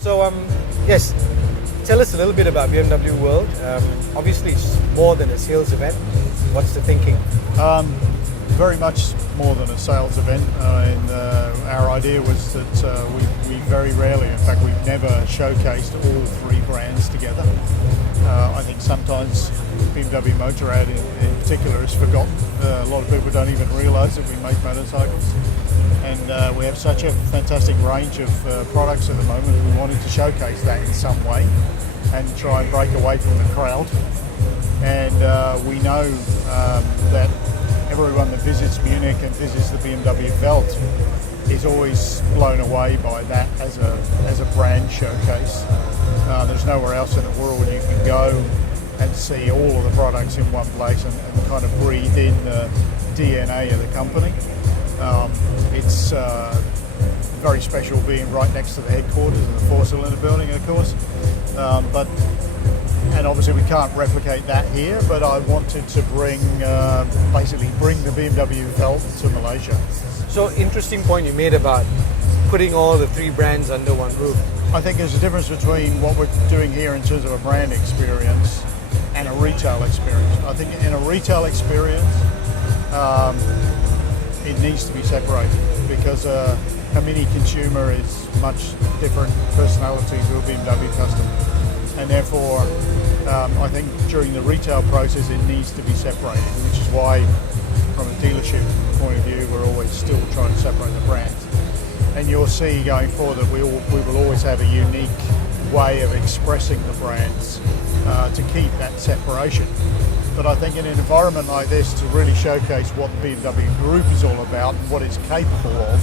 So, yes, tell us a little bit about BMW World. Obviously, it's more than a sales event. What's the thinking? Very much more than a sales event. Our idea was that we very rarely, in fact, we've never showcased all three brands together. I think sometimes BMW Motorrad in particular is forgotten. A lot of people don't even realise that we make motorcycles. And we have such a fantastic range of products at the moment. We wanted to showcase that in some way and try and break away from the crowd. And we know that everyone that visits Munich and visits the BMW Welt is always blown away by that as a brand showcase. There's nowhere else in the world you can go and see all of the products in one place and kind of breathe in the DNA of the company. It's very special being right next to the headquarters of the four-cylinder building, of course. And obviously we can't replicate that here, but I wanted to basically bring the BMW Welt to Malaysia. So, interesting point you made about putting all the three brands under one roof. I think there's a difference between what we're doing here in terms of a brand experience and a retail experience. I think in a retail experience, it needs to be separated because a Mini consumer is much different personality to a BMW customer. And therefore, I think during the retail process it needs to be separated, which is why from a dealership point of view we're always still trying to separate the brands. And you'll see going forward that we will always have a unique way of expressing the brands to keep that separation. But I think in an environment like this, to really showcase what the BMW Group is all about and what it's capable of,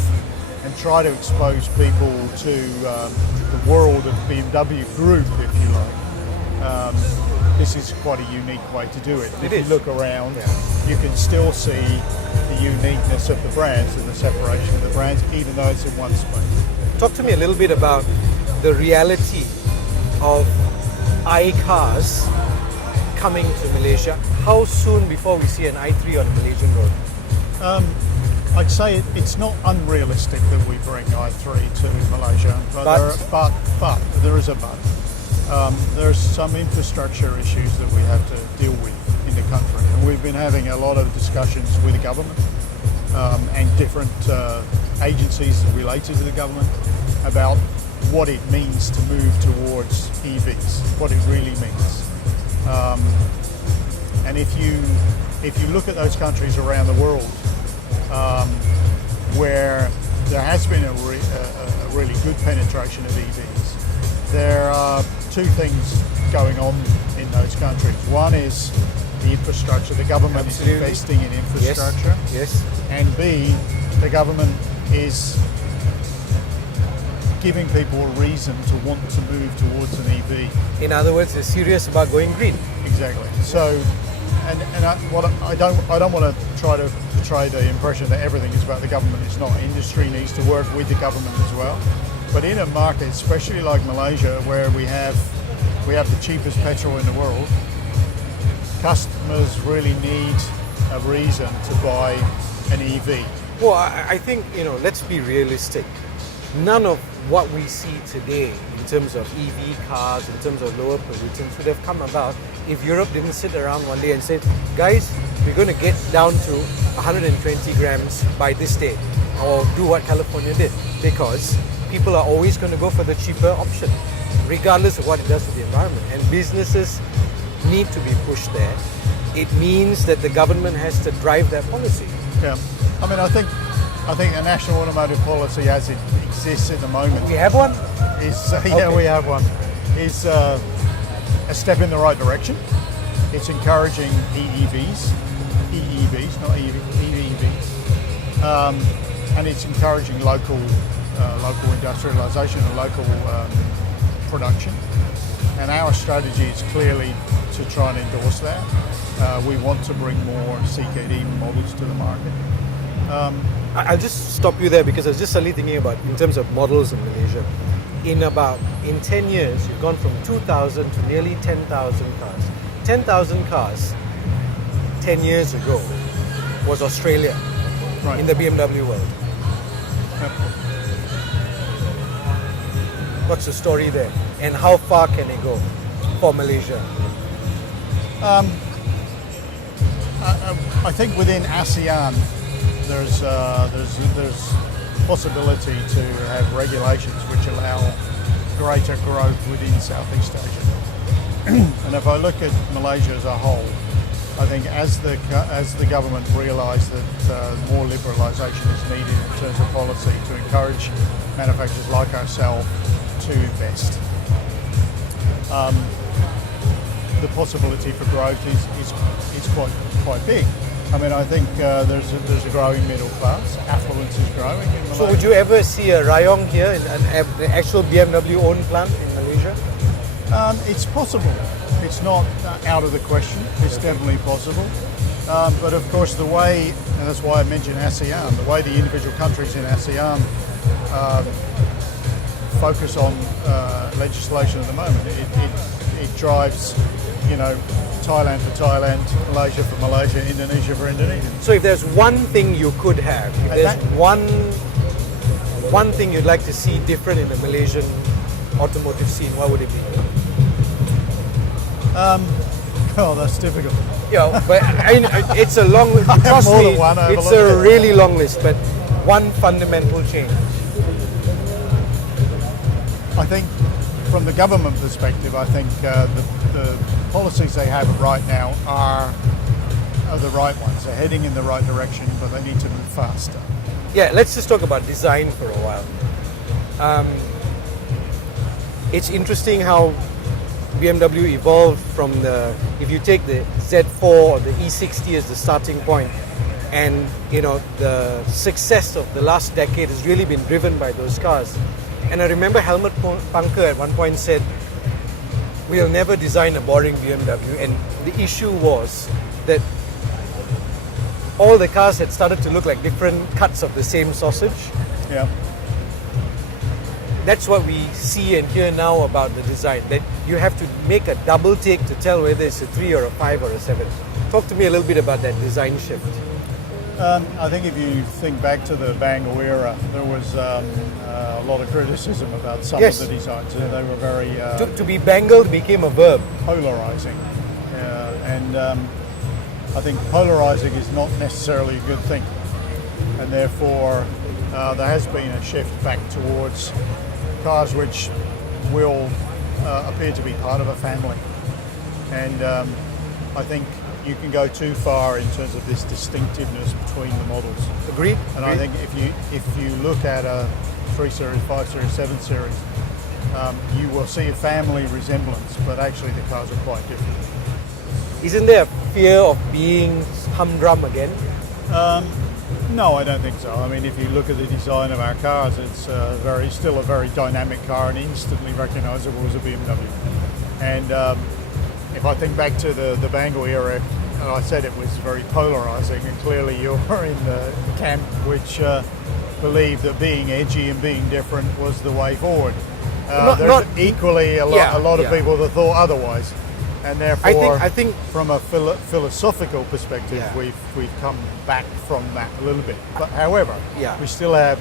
and try to expose people to the world of the BMW Group, if you like, this is quite a unique way to do it. If you look around, you can still see the uniqueness of the brands and the separation of the brands, even though it's in one space. Talk to me a little bit about the reality of iCars coming to Malaysia. How soon before we see an i3 on a Malaysian road? I'd say it's not unrealistic that we bring i3 to Malaysia, but there is a but. There's some infrastructure issues that we have to deal with in the country, and we've been having a lot of discussions with the government and different agencies related to the government about what it means to move towards EVs, what it really means. And if you look at those countries around the world where there has been a really good penetration of EVs, there are two things going on in those countries. One is the infrastructure. The government is investing in infrastructure. Yes. And B, the government is giving people a reason to want to move towards an EV. In other words, they're serious about going green. Exactly. So, I don't want to try to portray the impression that everything is about the government. It's not. Industry needs to work with the government as well. But in a market, especially like Malaysia, where we have the cheapest petrol in the world, customers really need a reason to buy an EV. Well, I think, let's be realistic. None of what we see today in terms of EV cars, in terms of lower pollutants, would have come about if Europe didn't sit around one day and say, guys, we're going to get down to 120 grams by this day, or do what California did, because people are always going to go for the cheaper option, regardless of what it does to the environment. And businesses need to be pushed there. It means that the government has to drive that policy. Yeah, I mean, I think the National Automotive Policy as it exists at the moment. We have one? We have one. Is a step in the right direction. It's encouraging EEVs, not EEVs, and it's encouraging local industrialisation and local production. And our strategy is clearly to try and endorse that. We want to bring more CKD models to the market. I'll just stop you there because I was just suddenly thinking about in terms of models in Malaysia. In 10 years, you've gone from 2,000 to nearly 10,000 cars. 10,000 cars 10 years ago was Australia, right, in the BMW World. Yep. What's the story there? And how far can it go for Malaysia? I think within ASEAN, there's possibility to have regulations which allow greater growth within Southeast Asia. And if I look at Malaysia as a whole, I think as the government realised that more liberalisation is needed in terms of policy to encourage manufacturers like ourselves to invest, the possibility for growth is quite big. I mean, I think there's a growing middle class. Affluence is growing in Malaysia. So would you ever see a Rayong here, an actual BMW owned plant in Malaysia? It's possible. It's not out of the question. It's definitely possible. But of course, the way, and that's why I mentioned ASEAN, the way the individual countries in ASEAN focus on legislation at the moment, it drives, Thailand for Thailand, Malaysia for Malaysia, Indonesia for Indonesia. So if there's one thing you could have, if there's one thing you'd like to see different in the Malaysian automotive scene, what would it be? Oh, that's difficult. Yeah, but it's a long list. Trust more me, than one. it's a really long list, but one fundamental change. I think from the government perspective, I think the policies they have right now are the right ones. They're heading in the right direction, but they need to move faster. Yeah, let's just talk about design for a while. It's interesting how BMW evolved from if you take the Z4 or the E60 as the starting point, and the success of the last decade has really been driven by those cars. And I remember Helmut Panke at one point said, "We'll never design a boring BMW," and the issue was that all the cars had started to look like different cuts of the same sausage. Yeah. That's what we see and hear now about the design, that you have to make a double take to tell whether it's a 3 or a 5 or a 7. Talk to me a little bit about that design shift. I think if you think back to the Bangor era, there was a lot of criticism about some of the designs. They were very... to be bangled became a verb. Polarising. And I think polarising is not necessarily a good thing. And therefore, there has been a shift back towards cars which will appear to be part of a family. And I think you can go too far in terms of this distinctiveness between the models. Agreed. And I think if you look at a 3 Series, 5 Series, 7 Series, you will see a family resemblance, but actually the cars are quite different. Isn't there a fear of being humdrum again? No, I don't think so. I mean, if you look at the design of our cars, it's still a very dynamic car and instantly recognisable as a BMW. And if I think back to the Bangor era, and I said it was very polarising, and clearly you're in the camp which believed that being edgy and being different was the way forward. There's equally a lot of people that thought otherwise. And therefore, I think from a philosophical perspective, we've come back from that a little bit. But however, we still have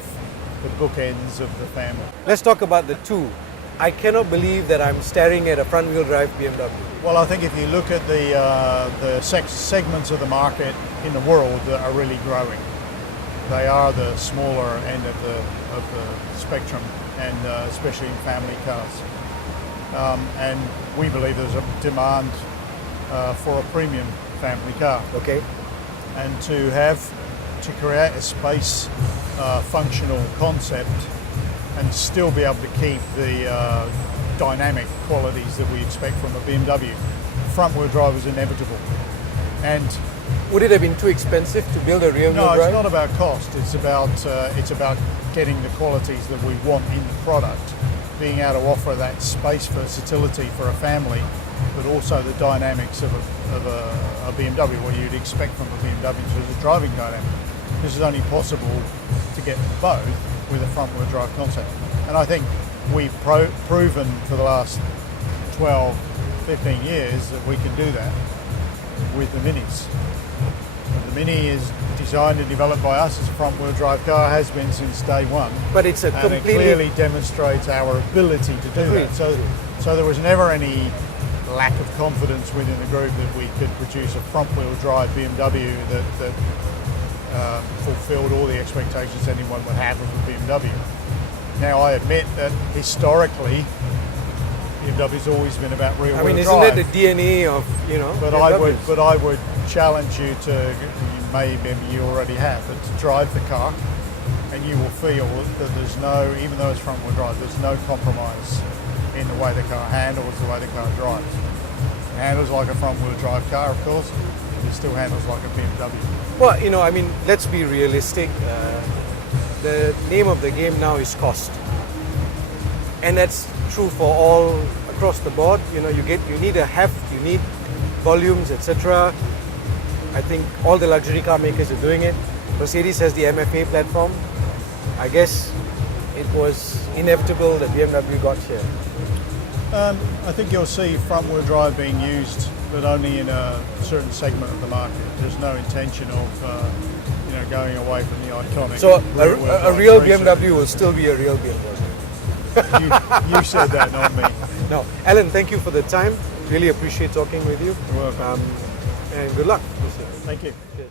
the bookends of the family. Let's talk about the two. I cannot believe that I'm staring at a front-wheel drive BMW. Well, I think if you look at the segments of the market in the world that are really growing, they are the smaller end of the spectrum, and especially in family cars. And we believe there's a demand for a premium family car. Okay. And to create a space functional concept and still be able to keep the dynamic qualities that we expect from a BMW, front-wheel drive is inevitable. And would it have been too expensive to build a rear-wheel drive? No, it's not about cost. It's about getting the qualities that we want in the product, being able to offer that space versatility for a family, but also the dynamics of a BMW, what you'd expect from a BMW in terms of driving dynamic. This is only possible to get both with a front-wheel drive concept. And I think we've proven for the last 12, 15 years that we can do that with the Minis. The Mini is designed and developed by us as a front-wheel drive car, has been since day one. But it's a And it clearly demonstrates our ability to do Agreed. that. So there was never any lack of confidence within the group that we could produce a front-wheel drive BMW that fulfilled all the expectations anyone would have of a BMW. Now I admit that historically BMW's always been about rear-wheel drive. isn't that the DNA of But BMWs? I would challenge you to, maybe you already have, but to drive the car, and you will feel that there's no, even though it's front-wheel drive, there's no compromise in the way the car handles, the way the car drives. It handles like a front-wheel drive car, of course, but it still handles like a BMW. Well, let's be realistic. The name of the game now is cost, and that's true for all across the board. You need a heft, you need volumes, etc. I think all the luxury car makers are doing it. Mercedes has the MFA platform. I guess it was inevitable that BMW got here. I think you'll see front-wheel drive being used, but only in a certain segment of the market. There's no intention of going away from the iconic. So rear-wheel a drive real racer. BMW will still be a real BMW. You said that, not me. No, Alan, thank you for the time. Really appreciate talking with you. You're welcome. And good luck. Thank you. Cheers.